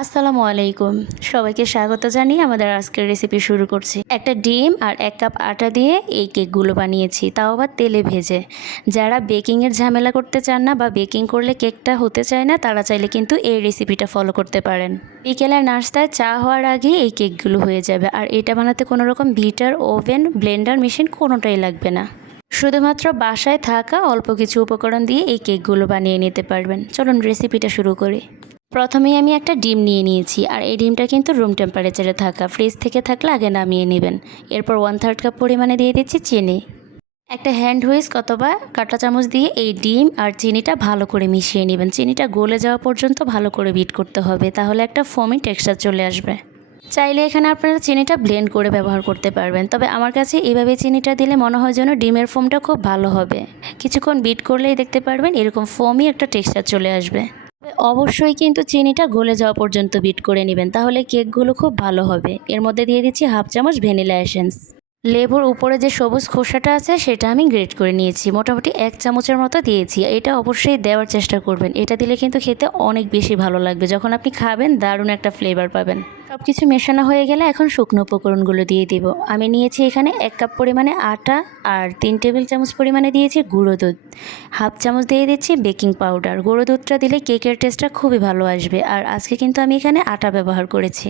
আসসালামু আলাইকুম। সবাইকে স্বাগত জানিয়ে আমাদের আজকের রেসিপি শুরু করছি। একটা ডিম আর 1 কাপ আটা দিয়ে এই কেকগুলো বানিয়েছি, তাও আবার তেলে ভেজে। যারা বেকিংয়ের ঝামেলা করতে চান না বা বেকিং করলে কেকটা হতে চায় না, তারা চাইলে কিন্তু এই রেসিপিটা ফলো করতে পারেন। বিকেলের নাস্তায় চা হওয়ার আগেই এই কেকগুলো হয়ে যাবে। আর এটা বানাতে কোনো রকম বিটার, ওভেন, ব্লেন্ডার মেশিন কোনোটাই লাগবে না। শুধুমাত্র বাসায় থাকা অল্প কিছু উপকরণ দিয়ে এই কেকগুলো বানিয়ে নিতে পারবেন। চলুন রেসিপিটা শুরু করি। প্রথমেই আমি একটা ডিম নিয়ে নিয়েছি, আর এই ডিমটা কিন্তু রুম টেম্পারেচারে থাকা, ফ্রিজ থেকে থাকলে আগে নামিয়ে নেবেন। এরপর 1/3 কাপ পরিমাণে দিয়ে দিচ্ছি চিনি। একটা হ্যান্ড হুইস্ক অথবা কাঁটা চামচ দিয়ে এই ডিম আর চিনিটা ভালো করে মিশিয়ে নেবেন। চিনিটা গলে যাওয়া পর্যন্ত ভালো করে বিট করতে হবে, তাহলে একটা ফোমি টেক্সচার চলে আসবে। চাইলে এখানে আপনারা চিনিটা ব্লেন্ড করে ব্যবহার করতে পারবেন, তবে আমার কাছে এইভাবে চিনিটা দিলে মনে হয় যেন ডিমের ফোমটা খুব ভালো হবে। কিছুক্ষণ বিট করলেই দেখতে পারবেন এরকম ফোমি একটা টেক্সচার চলে আসবে। অবশ্যই কিন্তু চিনিটা গলে যাওয়া পর্যন্ত বিট করে নেবেন, তাহলে কেকগুলো খুব ভালো হবে। এর মধ্যে দিয়ে দিচ্ছি 1/2 চামচ ভ্যানিলা এসেন্স। লেবুর উপরে যে সবুজ খোসাটা আছে সেটা আমি গ্রেট করে নিয়েছি, মোটামুটি 1 চামচের মতো দিয়েছি। এটা অবশ্যই দেওয়ার চেষ্টা করবেন, এটা দিলে কিন্তু খেতে অনেক বেশি ভালো লাগবে। যখন আপনি খাবেন দারুণ একটা ফ্লেভার পাবেন। সব কিছু মেশানো হয়ে গেলে এখন শুকনো উপকরণগুলো দিয়ে দিব। আমি নিয়েছি এখানে 1 কাপ পরিমাণে আটা, আর 3 টেবিল চামচ পরিমাণে দিয়েছি গুঁড়ো দুধ। 1/2 চামচ দিয়ে দিচ্ছি বেকিং পাউডার। গুঁড়ো দুধটা দিলে কেকের টেস্টটা খুবই ভালো আসবে। আর আজকে কিন্তু আমি এখানে আটা ব্যবহার করেছি,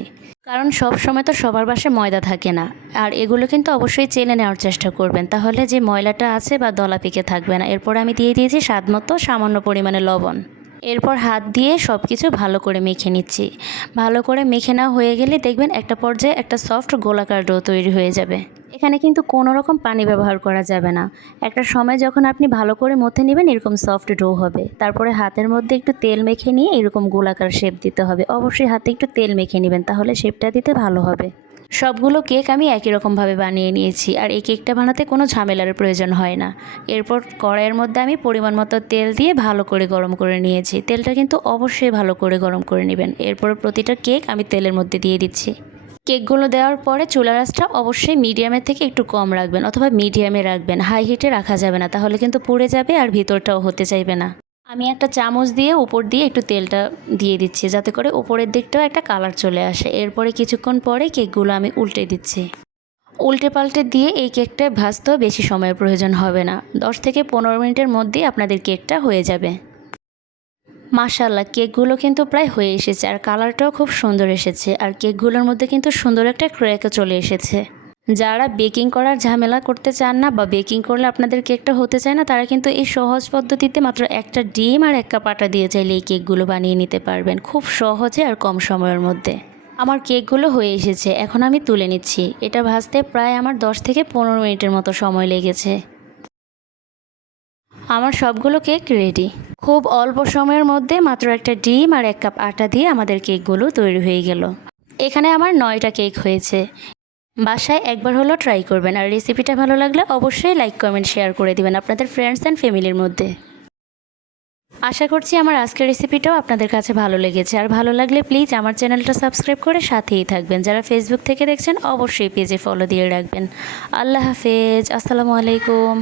কারণ সব সময় তো সবার বাসায় ময়দা থাকে না। আর এগুলো কিন্তু অবশ্যই চেলে নেওয়ার চেষ্টা করবেন, তাহলে যে ময়লাটা আছে বা দলা পেকে থাকবে না। এরপর আমি দিয়ে দিয়েছি স্বাদ মতো সামান্য পরিমাণে লবণ। এরপর হাত দিয়ে সব কিছু ভালো করে মেখে নিচ্ছি। ভালো করে মেখে নেওয়া হয়ে গেলে দেখবেন একটা পর্যায়ে একটা সফট গোলাকার ডো তৈরি হয়ে যাবে। এখানে কিন্তু কোনো রকম পানি ব্যবহার করা যাবে না। একটা সময় যখন আপনি ভালো করে মথে নেবেন এরকম সফট ডো হবে। তারপরে হাতের মধ্যে একটু তেল মেখে নিয়ে এরকম গোলাকার শেপ দিতে হবে। অবশ্যই হাতে একটু তেল মেখে নেবেন, তাহলে শেপটা দিতে ভালো হবে। সবগুলো কেক আমি একই রকমভাবে বানিয়ে নিয়েছি, আর এই কেকটা বানাতে কোনো ঝামেলার প্রয়োজন হয় না। এরপর কড়াইয়ের মধ্যে আমি পরিমাণ মতো তেল দিয়ে ভালো করে গরম করে নিয়েছি। তেলটা কিন্তু অবশ্যই ভালো করে গরম করে নেবেন। এরপর প্রতিটা কেক আমি তেলের মধ্যে দিয়ে দিচ্ছি। কেকগুলো দেওয়ার পরে চুলার আঁচটা অবশ্যই মিডিয়ামের থেকে একটু কম রাখবেন, অথবা মিডিয়ামে রাখবেন। হাই হিটে রাখা যাবে না, তাহলে কিন্তু পুড়ে যাবে আর ভিতরটাও হতে চাইবে না। আমি একটা চামচ দিয়ে উপর দিয়ে একটু তেলটা দিয়ে দিচ্ছি, যাতে করে উপরের দিকটাও একটা কালার চলে আসে। এরপরে কিছুক্ষণ পরে কেকগুলো আমি উল্টে দিচ্ছি। উল্টে পাল্টে দিয়ে এই কেকটা ভাজতেও বেশি সময়ের প্রয়োজন হবে না। 10 থেকে 15 মিনিটের মধ্যেই আপনাদের কেকটা হয়ে যাবে। মাশাআল্লাহ, কেকগুলো কিন্তু প্রায় হয়ে এসেছে, আর কালারটাও খুব সুন্দর এসেছে। আর কেকগুলোর মধ্যে কিন্তু সুন্দর একটা ক্র্যাকও চলে এসেছে। যারা বেকিং করার ঝামেলা করতে চান না বা বেকিং করলে আপনাদের কেকটা হতে চায় না, তারা কিন্তু এই সহজ পদ্ধতিতে মাত্র একটা ডিম আর 1 কাপ আটা দিয়ে চাইলে এই কেকগুলো বানিয়ে নিতে পারবেন খুব সহজে আর কম সময়ের মধ্যে। আমার কেকগুলো হয়ে এসেছে, এখন আমি তুলে নিচ্ছি। এটা ভাজতে প্রায় আমার 10 থেকে 15 মিনিটের মতো সময় লেগেছে। আমার সবগুলো কেক রেডি। খুব অল্প সময়ের মধ্যে মাত্র একটা ডিম আর 1 কাপ আটা দিয়ে আমাদের কেকগুলো তৈরি হয়ে গেল। এখানে আমার 9টা কেক হয়েছে। বাসায় একবার হলো ট্রাই করবেন, আর রেসিপিটা ভালো লাগলে অবশ্যই লাইক, কমেন্ট, শেয়ার করে দিবেন আপনাদের ফ্রেন্ডস অ্যান্ড ফ্যামিলির মধ্যে। আশা করছি আমার আজকের রেসিপিটাও আপনাদের কাছে ভালো লেগেছে। আর ভালো লাগলে প্লিজ আমার চ্যানেলটা সাবস্ক্রাইব করে সাথেই থাকবেন। যারা ফেসবুক থেকে দেখছেন অবশ্যই পেজে ফলো দিয়ে রাখবেন। আল্লাহ হাফেজ, আসসালামু আলাইকুম।